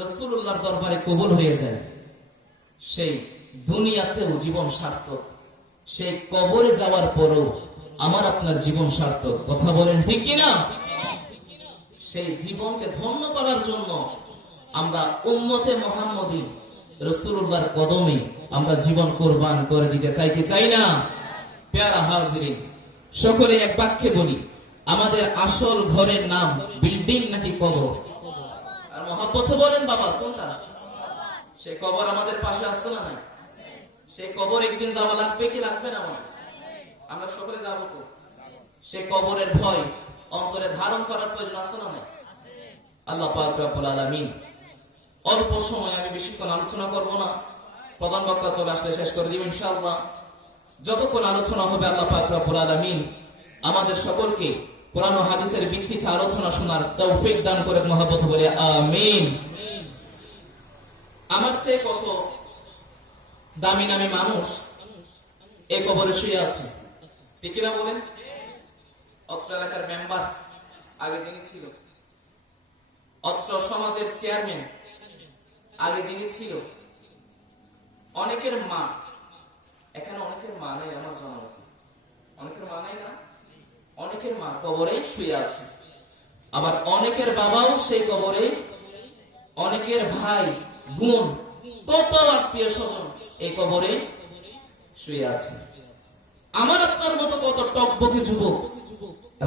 রাসূলুল্লাহর দরবারে কবুল হয়ে যায়, সেই দুনিয়াতেও জীবন সার্থক, সেই কবরে যাওয়ার পরও আমার আপনার জীবন সার্থক। কথা বলেন ঠিক কিনা? সেই জীবনকে ধন্য করার জন্য আমরা উম্মতে মুহাম্মদী রাসূলুল্লাহর কদমে আমরা জীবন কুরবান করে দিতে চাই কি চাই না? প্যারা হাজিরিন, সকলে এক বাক্যে বলি, আমাদের আসল ঘরের নাম বিল্ডিং নাকি কবর? আর মহব্বতে বলেন বাবা কোনটা? সেই কবর আমাদের পাশে আসছে না নাই? সেই কবর একদিন যাওয়া লাগবে কি লাগবে না? আমরা সকলে যাবো তো। সেই কবরের ভয় অন্তরে ধারণ করার প্রয়োজন আছে না নাই? আল্লাহ পাক রব্বুল আলামিন, অল্প সময়, আমি বেশিক্ষণ আলোচনা করব না, প্রধান বক্তা চলে আসলে শেষ করে দিব ইনশাআল্লাহ। যতক্ষণ আলোচনা হবে আল্লাহ পাক রব্বুল আলামিন আমাদের সকলকে কোরআন ও হাদিসের ভিত্তিতে আলোচনা শোনার তৌফিক দান করে, মহব্বত বলে আমিন। আমার চেয়ে কত দামি নামী মানুষ এই কবরে শুয়ে আছে, ঠিক কিনা বলেন? অত্র এলাকার মেম্বার আগে যিনি ছিল, অত্র সমাজের চেয়ারম্যান আগে যিনি ছিল, অনেকের মা, এখানে অনেকের মা নেই আমার জানা মতে, অনেকের মা নাই না? অনেকের মা কবরে শুয়ে আছে, আবার অনেকের বাবাও সেই কবরে, অনেকের ভাই বোন, কত আত্মীয় স্বজন এই কবরে শুয়ে আছে। আমার আপনার মতো কত টকবকে যুবক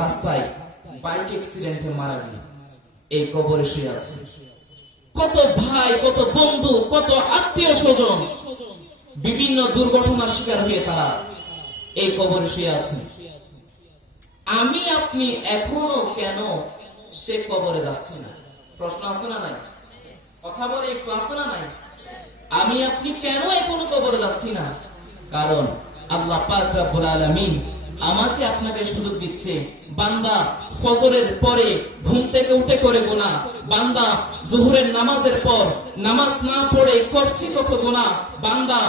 রাস্তায় বাইক অ্যাক্সিডেন্টে মারা গিয়ে এই কবরে শুয়ে আছে। কত ভাই, কত বন্ধু, কত আত্মীয় স্বজন বিভিন্ন দুর্ঘটনার শিকার হয়ে তারা এই কবরে শুয়ে আছে। আমি আপনি এখনো কেন সে কবরে যাচ্ছি না? প্রশ্ন আছে না নাই? কথা বলে একটু আছে না নাই? আমি আপনি কেন এখনো কবরে যাচ্ছি না? কারণ আল্লাহ পাক রব্বুল আলামিন আমাকে আপনাকে সুযোগ দিচ্ছে, বান্দা ফজরের পরে ঘুম থেকে উঠে করে গুনাহ, বান্দা জোহরের নামাজের পর নামাজ না পড়ে করছে কত গুনাহ, বান্দা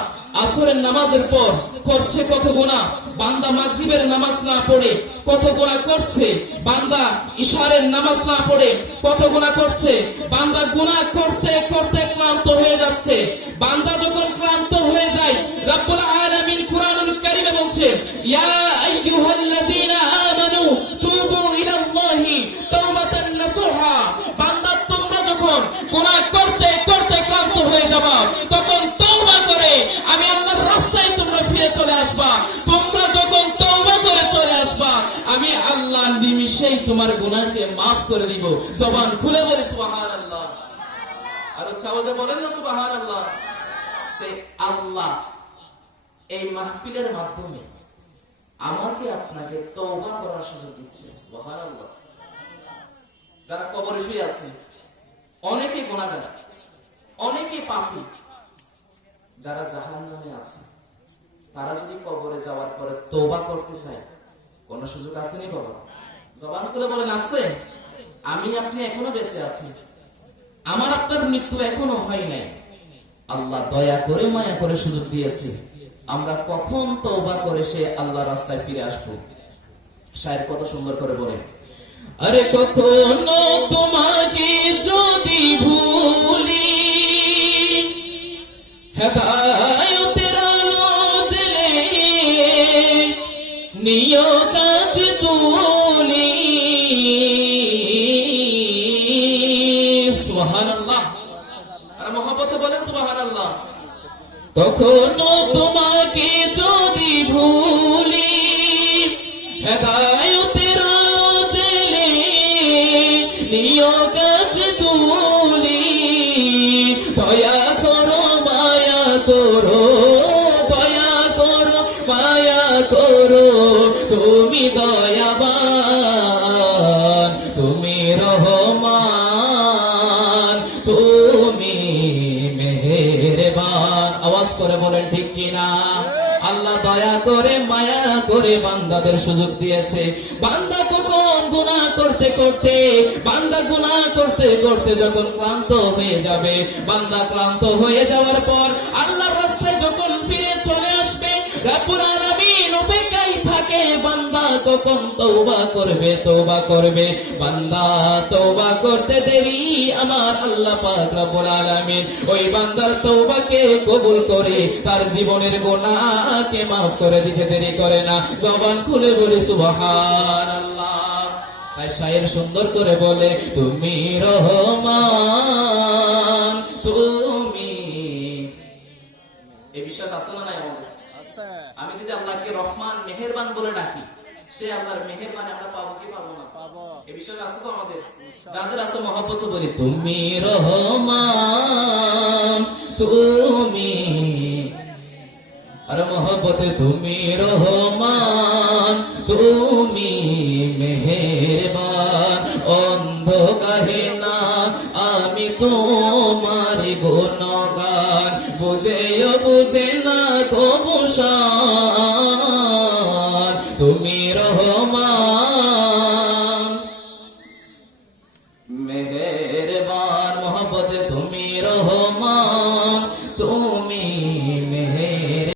আসরের নামাজের পর করছে কত গুনাহ, বান্দা মাগরিবের নামাজ না পড়ে কত গুনাহ করছে, বান্দা ইশারের নামাজ না পড়ে কত গুনাহ করছে, বান্দা গুনাহ করতে করতে ক্লান্ত হয়ে যাচ্ছে। বান্দা যখন ক্লান্ত হয়ে যায়, রব্বুল আলামিন কুরআনুল কারীমে বলছে, ইয়া আইয়ুহাল্লাযীনা আমানু তুবু ইলাল্লাহি তাওবাতান নাসুহা। বান্দা তোমরা যখন গুনাহ করতে করতে ক্লান্ত হয়ে যাবা, তখন তওবা করে আমি আল্লাহর রাস্তায় তোমরা ফিরে চলে আসবা। তোমরা যখন তওবা করে চলে আসবা, আমি আল্লাহ নিমিষেই তোমার গুনাহকে maaf করে দিব। জবান খুলে বলি সুবহানাল্লাহ। আর চাওয়াজে বলেন না সুবহানাল্লাহ। সেই আল্লাহ এই মাহফিলের মাধ্যমে আমাকে আপনাকে তওবা করার সুযোগ দিচ্ছে। সুবহানাল্লাহ। যারা কবরে শুয়ে আছে, অনেকে গুনাহগার, অনেকে পাপী, যারা জাহান্নামে আছে, তারা যদি কবরে যাওয়ার পরে তওবা করতে চায়, কোন সুযোগ আছে নি বাবা? জবান করে বলেন আছে? আমি আপনি এখনো বেঁচে আছি, আমার আপনার মৃত্যু এখনো হয় নাই। আল্লাহ দয়া করে মায়া করে সুযোগ দিয়েছে, আমরা কখন তওবা করে সে আল্লাহ রাস্তায় ফিরে আসবো। শায়ের কত সুন্দর করে বলে, আরে কখনো তোমাকে যদি ভুলি, হেদায়েতের আলো জ্বেলে নিও কাজ তুলি। সুবহানাল্লাহ। আর মহব্বতে বলে সুবহানাল্লাহ। কখনো তোমাকে যদি ভুলি, হেদায়েতের আলো জ্বেলে নিও কাজ তুলি। দয়া করো মায়া করো, দয়া করো মায়া করো, তুমি দয়াবান, তুমি রহমান, তুমি মেহেরবান। আওয়াজ করে বলেন ঠিক কিনা? আল্লাহ দয়া করে মায়া করে বান্দাদের সুযোগ দিয়েছে। বান্দা কখন গুনাহ করতে করতে, বান্দা গুনাহ করতে করতে যখন ক্লান্ত হয়ে যাবে, বান্দা ক্লান্ত হয়ে যাওয়ার পর আল্লাহর রাস্তায় যখন ফিরে চলে আসবে, রব্বুল আলামিন অপেক্ষায় থাকে বান্দা কখন তওবা করবে, তওবা করবে। বান্দা তওবা করতে দেরি, আমার আল্লাহ পাক রব্বুল আলামিন ওই বান্দার তওবাকে কবুল করে তার জীবনের গুনাহকে মাফ করে দিতে দেরি করে না। জবান খুলে বলি সুবহানাল্লাহ। তাই শায়ের সুন্দর করে বলে, তুমি রহমান, তুমি, এই বিশ্বাস আছে না নাই আমাদের? আমি যদি আল্লাহকে রহমান মেহেরবান বলে ডাকি, সে আল্লাহর মেহেরবান আমরা পাবো কি পাবো না? এই বিশ্বাস আছে তো আমাদের? যাদের আছে মহব্বত বলি, তুমি রহমান, তুমি, আর মহব্বতে তুমি রহমান, তুমি মেহেরবান। অন্ধ কাহে না আমি তোমার গুণগান, বুঝেও বুঝে না গোবসান, তুমি রহমান মেহেরবান। মহব্বতে তুমি রহমান,